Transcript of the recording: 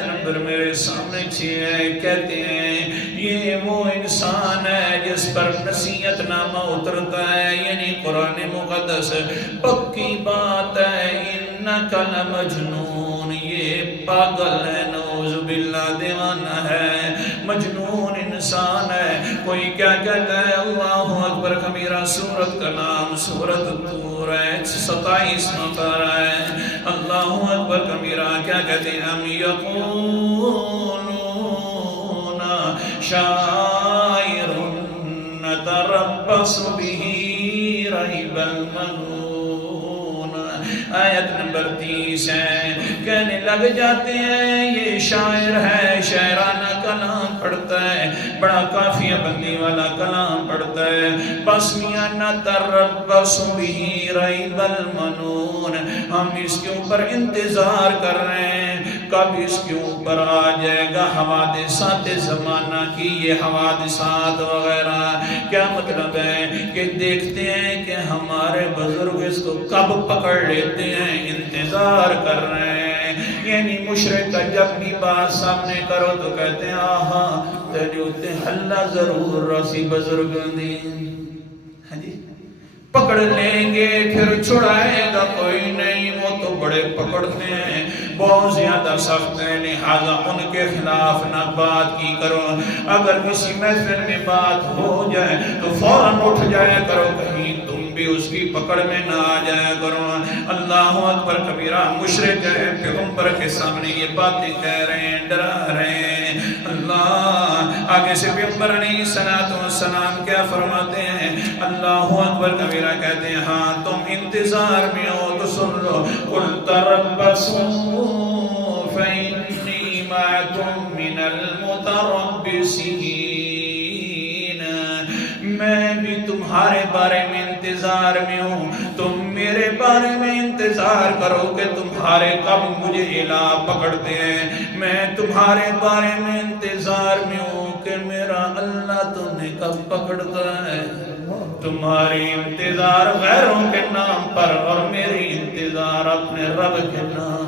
آیت نمبر میرے سامنے ہے، کہتے ہیں یہ وہ انسان ہے جس پر نصیحت نامہ اترتا ہے، یعنی قرآن مقدس پکی بات ہے، انک لمجنون، یہ پاگل ہے، نعوذ باللہ دیوانہ ہے، مجنون انسان ہے۔ کوئی کیا کہتا ہے؟ اللہ اکبر کبیرہ، سورت کا نام سورت طور ہے، 27 پارہ ہے۔ اللہ اکبر کبیرہ، کیا کہتے ہیں؟ ہم یقولون شاعر نتربص به ریب المنون، آیت نمبر 30 ہے۔ کہنے لگ جاتے ہیں یہ شاعر ہے، شاعرانہ کلام پڑھتا ہے، بڑا کافیہ بندی والا کلام پڑھتا ہے، بس میاں نتربص به ریب المنون، ہم اس کے اوپر انتظار کر رہے ہیں کب اس کے اوپر آ جائے گا حوادثات زمانہ کی، یہ حوادثات وغیرہ۔ کیا مطلب ہے کہ دیکھتے ہیں کہ ہمارے بزرگ اس کو کب پکڑ لیتے ہیں، انتظار کر رہے ہیں۔ یعنی مشرک کا جب بھی بات سامنے کرو تو کہتے ہیں آہا تجوتے اللہ ضرور رسی بزرگ دی، پکڑ لیں گے پھر چھڑائے گا کوئی نہیں، وہ تو بڑے پکڑتے ہیں، بہت زیادہ سخت ہیں، لہذا ان کے خلاف نہ بات کی کرو۔ اگر کسی محفل میں بات ہو جائے تو فوراً اٹھ جایا کرو، کہیں تم بھی اس کی پکڑ میں نہ آ جایا کرو۔ اللہ اکبر کبیرہ، مشرک ہے پیغمبر کے سامنے یہ باتیں کہہ رہے ہیں، ڈرا رہے ہیں۔ اللہ آگے سے پیغمبر علیہ السلام کیا فرماتے ہیں؟ اللہ اکبر کبیرہ کہتے ہیں ہاں تم انتظار میں ہو تو سن لو، قل تربصوا فإنی معکم من المتربصین، میں بھی تمہارے بارے میں انتظار میں ہوں، تم میرے بارے میں انتظار کرو کہ تمہارے کب مجھے الہ پکڑتے ہیں، میں تمہارے بارے میں انتظار میں ہوں کہ میرا اللہ تمہیں کب پکڑتا ہے۔ تمہاری انتظار غیروں کے نام پر اور میری انتظار اپنے رب کے نام